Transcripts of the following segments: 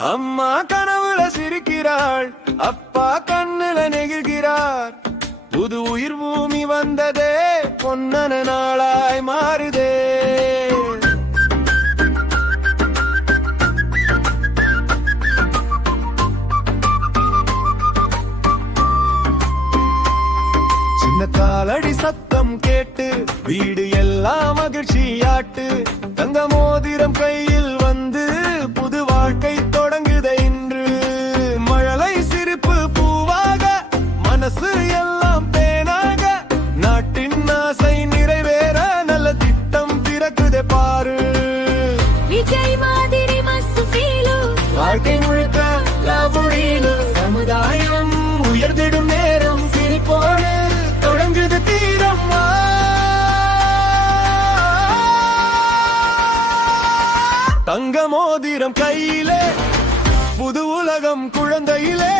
அம்மா கனவுல சிரிக்கிறாள், அப்பா கண்ணுல நெகிழ்கிறார். புது உயிர் பூமி வந்ததே, பொன்னன நாளாய் மாறுதே. சின்ன காலடி சத்தம் கேட்டு வீடு எல்லாம் மகிழ்ச்சியாட்டு. தங்க மோதிரம் கையில் வந்து புது வாழ்க்கை தொடங்குத இன்று. மழலை சிரிப்பு பூவாக, மனசு எல்லாம் தேனாக. நாட்டின் ஆசை நிறைவேற நல்ல திட்டம் பிறக்குதே பாரு. விஜய் மாதிரி மஸ்து ஃபீலு, வாழ்க்கை முழுக்க லாபுடீலு. சமுதாயம் உயர்ந்திடும் நேரம் சிரிப்போடு தொடங்குது தீரம்மா. தங்க மோதிரம் கையிலே, புது உலகம் குழந்தையிலே.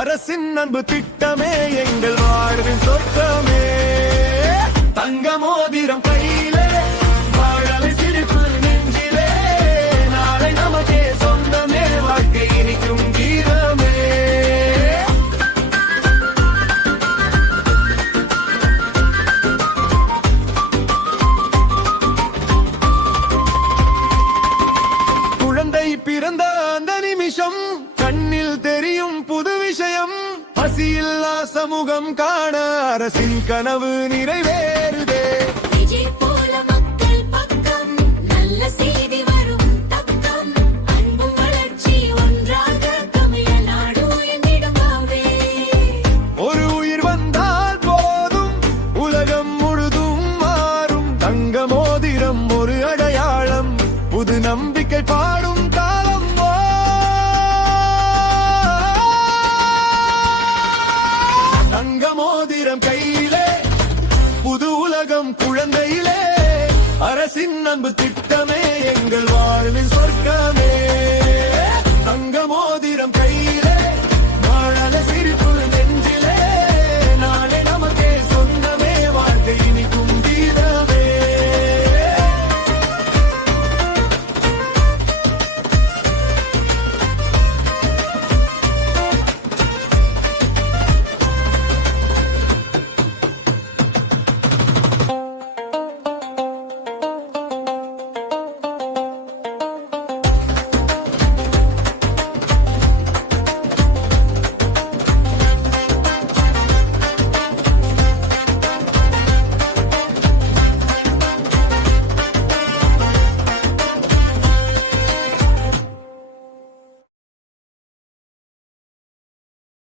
அரசின் அன்பு திட்டமே எங்கள் வாழ்வின் சொர்க்கமே. தங்க மோதிரம் கையிலே, வாழலை சிரிப்பு நெஞ்சிலே. நாளை நமக்கே சொந்தமே, வாழ்க்கை இனிக்கும் கீதமே. குழந்தை பிறந்த அந்த நிமிஷம் கண்ணில் தெரியும் புது விஷயம். பசியில்லா சமூகம் காண அரசின் கனவு நிறைவேறுதே.